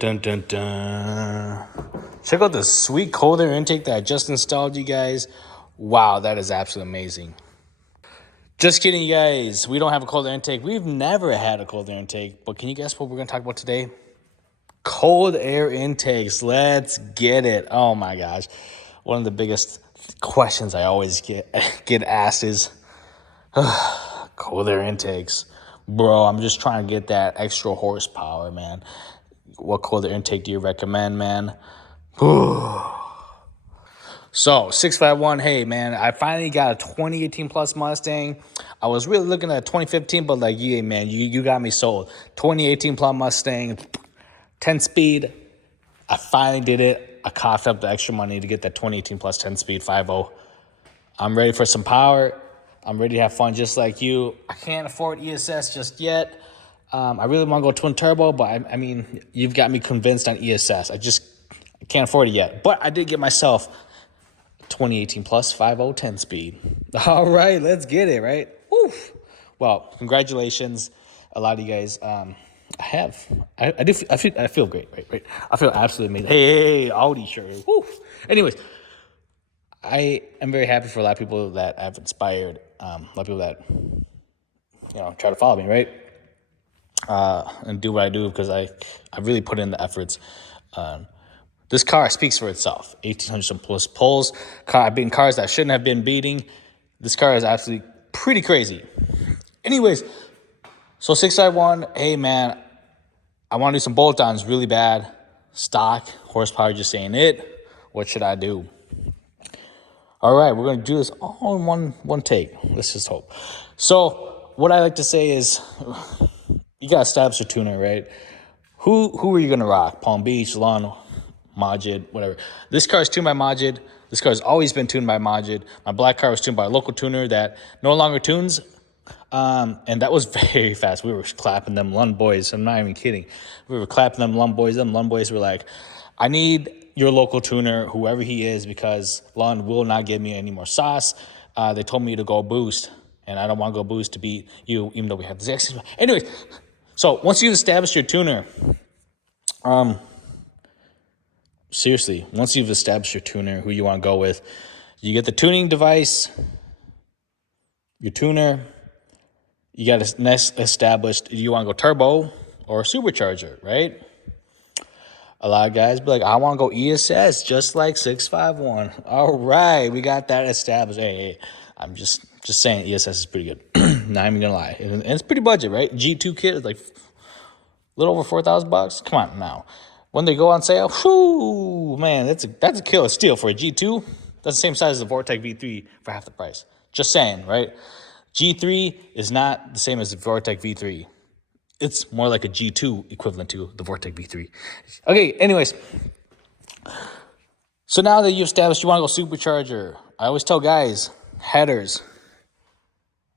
dun, dun, dun. Check out the sweet cold air intake that I just installed, you guys. Wow, that is absolutely amazing. Just kidding, you guys. We don't have a cold air intake. We've never had a cold air intake. But can you guess what we're going to talk about today? Cold air intakes. Let's get it. Oh, my gosh. One of the biggest questions I always get asked is, cold air intakes. Bro, I'm just trying to get that extra horsepower, man. What cold air intake do you recommend, man? So, 651, hey, man, I finally got a 2018 plus Mustang. I was really looking at 2015, but like, yeah, man, you got me sold. 2018 plus Mustang, 10-speed. I finally did it. I coughed up the extra money to get that 2018 plus 10-speed 5.0. I'm ready for some power. I'm ready to have fun just like you. I can't afford ESS just yet. I really want to go twin turbo, but I mean, you've got me convinced on ESS. I can't afford it yet. But I did get myself 2018 plus 5.0 10-speed. All right, let's get it, right? Oof. Well, congratulations. A lot of you guys, I feel great, right? I feel absolutely amazing. Hey, Audi shirt. Woo. Anyways, I am very happy for a lot of people that I've inspired, a lot of people that, try to follow me, right? And do what I do because I really put in the efforts. This car speaks for itself. 1,800 some plus pulls. I've beaten cars that I shouldn't have been beating. This car is absolutely pretty crazy. Anyways, so 651, hey man, I want to do some bolt-ons really bad. Stock, horsepower just ain't it. What should I do? All right, we're going to do this all in one take. Let's just hope. So what I like to say is you got to establish a tuner, right? Who are you going to rock? Palm Beach, Lawn, Majed, whatever. This car is tuned by Majed. This car has always been tuned by Majed. My black car was tuned by a local tuner that no longer tunes. And that was very fast. We were clapping them Lund boys. I'm not even kidding. We were clapping them Lund boys. Them Lund boys were like, I need your local tuner, whoever he is, because Lund will not give me any more sauce. They told me to go boost, and I don't want to go boost to beat you, even though we have the exact same. Anyways, so once you've established your tuner, seriously, once you've established your tuner, who you want to go with, you get the tuning device, your tuner. You got to next established, do you want to go turbo or supercharger, right? A lot of guys be like, I want to go ESS, just like 651. All right, we got that established. Hey, I'm just saying ESS is pretty good. Not even going to lie. And it's pretty budget, right? G2 kit is like a little over $4,000. Come on now. When they go on sale, whoo, man, that's a killer steal for a G2. That's the same size as the Vortec V3 for half the price. Just saying, right? G3 is not the same as the Vortec V3. It's more like a G2 equivalent to the Vortec V3. Okay, anyways. So now that you've established you want to go supercharger, I always tell guys, headers.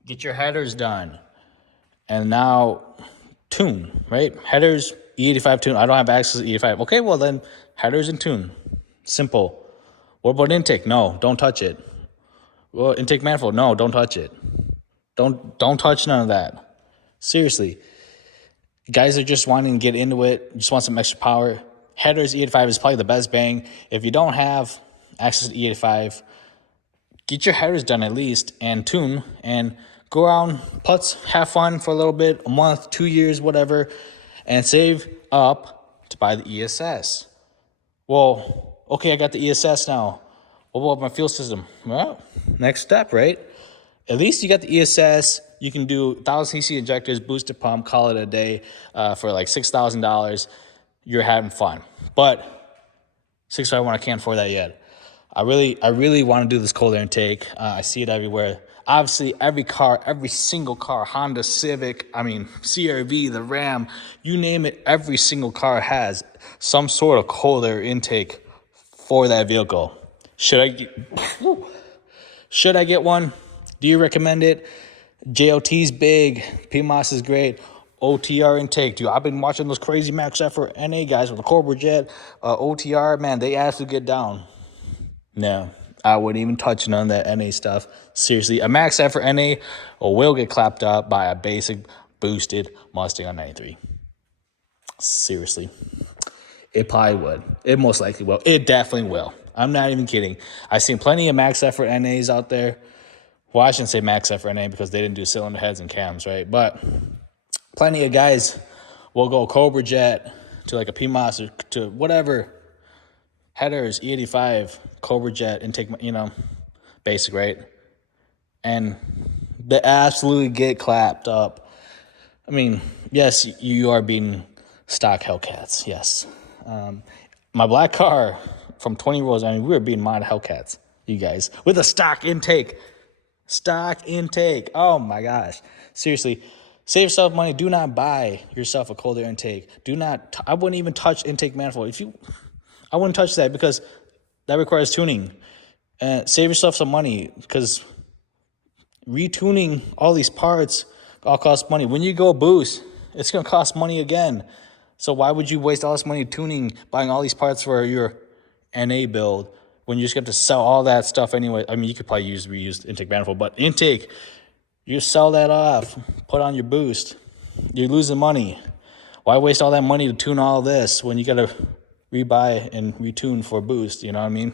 Get your headers done. And now tune, right? Headers, E85 tune. I don't have access to E85. Okay, well then headers and tune. Simple. What about intake? No, don't touch it. Well, intake manifold? No, don't touch it. Don't touch none of that. Seriously. Guys are just wanting to get into it, just want some extra power. Headers, E85 is probably the best bang. If you don't have access to E85, get your headers done at least and tune and go around, putts, have fun for a little bit, a month, 2 years, whatever, and save up to buy the ESS. Well, okay, I got the ESS now. What about my fuel system? Well, next step, right? At least you got the ESS. You can do 1,000 cc injectors, booster pump, call it a day for like $6,000. You're having fun. But 651, I can't afford that yet. I really want to do this cold air intake. I see it everywhere. Obviously, every single car, Honda Civic, CR-V, the Ram, you name it, every single car has some sort of cold air intake for that vehicle. Should I get one? Do you recommend it? JLT's big. PMOS is great. OTR intake, dude. I've been watching those crazy Max Effort NA guys with the Cobra Jet. OTR, man, they actually get down. No, I wouldn't even touch none of that NA stuff. Seriously, a Max Effort NA will get clapped up by a basic boosted Mustang on 93. Seriously. It probably would. It most likely will. It definitely will. I'm not even kidding. I've seen plenty of max effort NAs out there. Well, I shouldn't say max effort NA because they didn't do cylinder heads and cams, right? But plenty of guys will go Cobra Jet to like a PMOS or to whatever, headers, E85, Cobra Jet, intake, basic, right? And they absolutely get clapped up. I mean, yes, you are being stock Hellcats, yes. My black car from 20 rolls, we were being mod Hellcats, you guys, with a stock intake. Stock intake. Oh my gosh. Seriously, save yourself money. Do not buy yourself a cold air intake. I wouldn't even touch intake manifold. I wouldn't touch that because that requires tuning. And save yourself some money because retuning all these parts all costs money. When you go boost, it's going to cost money again. So why would you waste all this money tuning, buying all these parts for your NA build when you just get to sell all that stuff anyway? I mean, you could probably use reused intake manifold, but intake, you sell that off, put on your boost. You're losing money. Why waste all that money to tune all this when you got to rebuy and retune for boost? You know what I mean?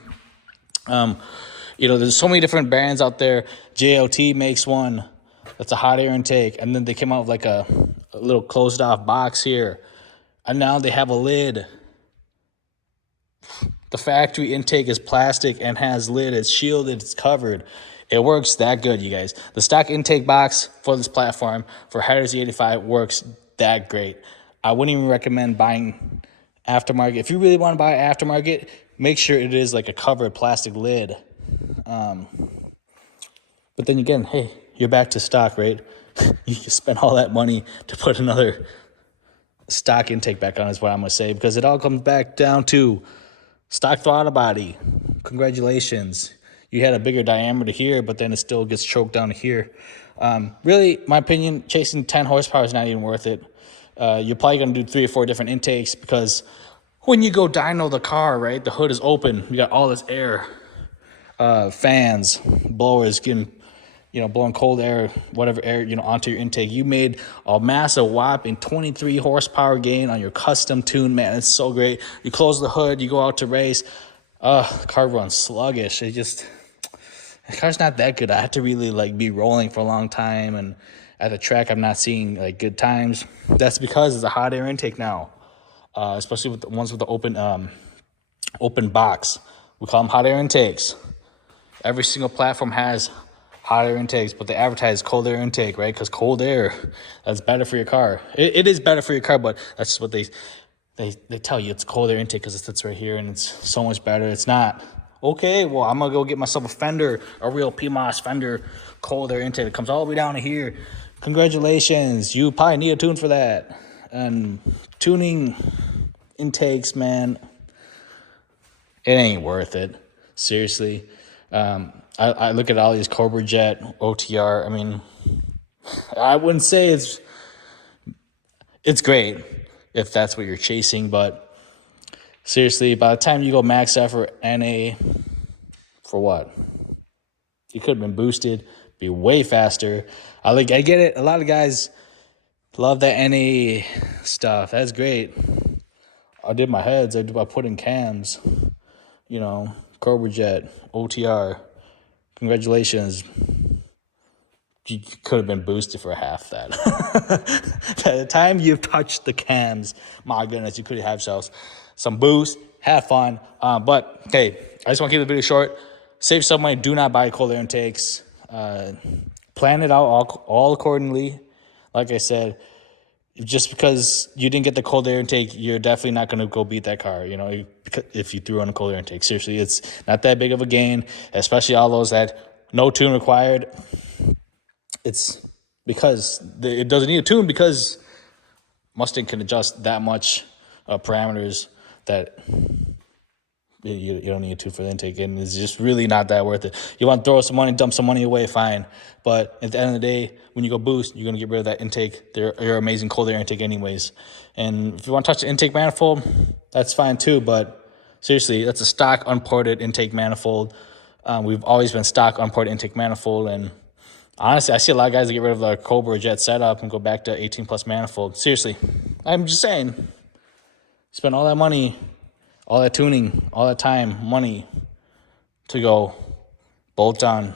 There's so many different brands out there. JLT makes one that's a hot air intake, and then they came out with like a little closed off box here, and now they have a lid. The factory intake is plastic and has lid. It's shielded. It's covered. It works that good, you guys. The stock intake box for this platform for headers E85 works that great. I wouldn't even recommend buying aftermarket. If you really want to buy aftermarket, make sure it is like a covered plastic lid. But then again, hey, you're back to stock, right? You just spent all that money to put another stock intake back on is what I'm going to say, because it all comes back down to stock throttle body. Congratulations. You had a bigger diameter here, but then it still gets choked down here. Really, my opinion, chasing 10 horsepower is not even worth it. You're probably going to do 3 or 4 different intakes because when you go dyno the car, right, the hood is open. You got all this air, fans, blowers getting, blowing cold air, whatever air, onto your intake. You made a massive whopping 23 horsepower gain on your custom tune, man. It's so great. You close the hood, you go out to race. The car runs sluggish. The car's not that good. I have to really be rolling for a long time, and at the track I'm not seeing good times. That's because it's a hot air intake now, especially with the ones with the open box. We call them hot air intakes. Every single platform has hot air intakes, but they advertise cold air intake, right? Because cold air, that's better for your car. It is better for your car, but that's just what they tell you. It's cold air intake because it sits right here and it's so much better. It's not. Okay, well, I'm going to go get myself a fender, a real PMOS fender cold air intake that comes all the way down to here. Congratulations. You probably need a tune for that. And tuning intakes, man, it ain't worth it. Seriously. I look at all these Cobra Jet, OTR. I mean, I wouldn't say it's great if that's what you're chasing, but seriously, by the time you go max effort NA, for what? You could have been boosted, be way faster. I get it. A lot of guys love that NA stuff. That's great. I did my heads. I put in cams. Cobra Jet, OTR. Congratulations. You could have been boosted for half that. By the time you've touched the cams, my goodness, you could have yourself some boost, have fun. But, hey, I just want to keep the video short. Save some money. Do not buy cold air intakes. Plan it out all accordingly. Like I said, just because you didn't get the cold air intake, you're definitely not going to go beat that car, if you threw on a cold air intake. Seriously, it's not that big of a gain, especially all those that no tune required. It's because it doesn't need a tune because Mustang can adjust that much parameters that you don't need a tune for the intake, and it's just really not that worth it. You want to throw some money, dump some money away, fine. But at the end of the day, when you go boost, you're going to get rid of that intake, your amazing cold air intake anyways. And if you want to touch the intake manifold, that's fine too. But seriously, that's a stock unported intake manifold. We've always been stock unported intake manifold. And honestly, I see a lot of guys that get rid of the Cobra Jet setup and go back to 18 plus manifold. Seriously, I'm just saying, spend all that money all that tuning, all that time, money to go bolt on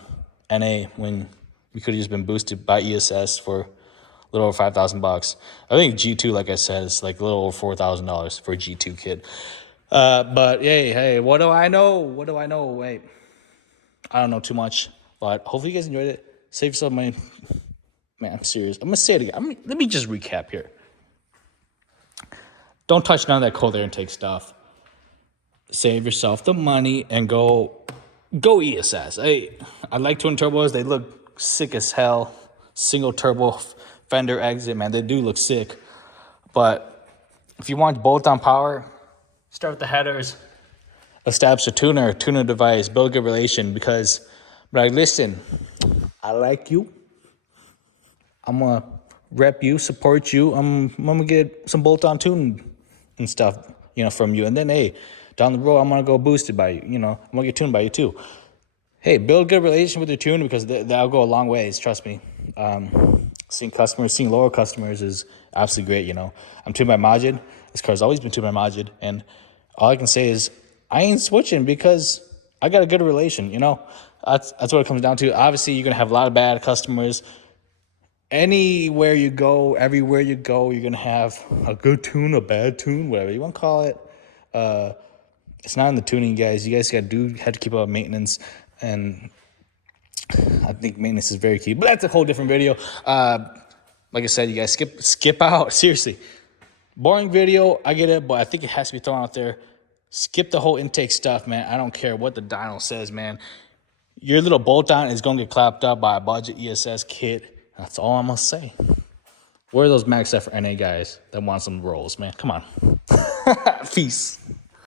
NA when we could have just been boosted by ESS for a little over $5,000. I think G2, like I said, is like a little over $4,000 for a G2 kit. But hey, what do I know? Wait, I don't know too much, but hopefully you guys enjoyed it. Save yourself money. Man, I'm serious. I'm gonna say it again. Let me just recap here. Don't touch none of that cold air intake stuff. Save yourself the money and go ESS. Hey, I like twin turbos. They look sick as hell. Single turbo fender exit, man. They do look sick. But if you want bolt-on power, start with the headers. Establish a tuner device. Build a good relation because, like, listen, I like you. I'm going to rep you, support you. I'm going to get some bolt-on tune and stuff, from you. And then, hey, down the road, I'm going to go boosted by you. I'm going to get tuned by you too. Hey, build a good relation with your tuner because that'll go a long ways. Trust me. Seeing lower customers is absolutely great. I'm tuned by Majed. This car's always been tuned by Majed. And all I can say is I ain't switching because I got a good relation. That's what it comes down to. Obviously, you're going to have a lot of bad customers. Anywhere you go, everywhere you go, you're going to have a good tune, a bad tune, whatever you want to call it. It's not in the tuning, guys. You guys have to keep up maintenance. And I think maintenance is very key. But that's a whole different video. Like I said, you guys skip out. Seriously. Boring video, I get it, but I think it has to be thrown out there. Skip the whole intake stuff, man. I don't care what the dyno says, man. Your little bolt-on is going to get clapped up by a budget ESS kit. That's all I'm going to say. Where are those Max F for NA guys that want some rolls, man? Come on. Peace.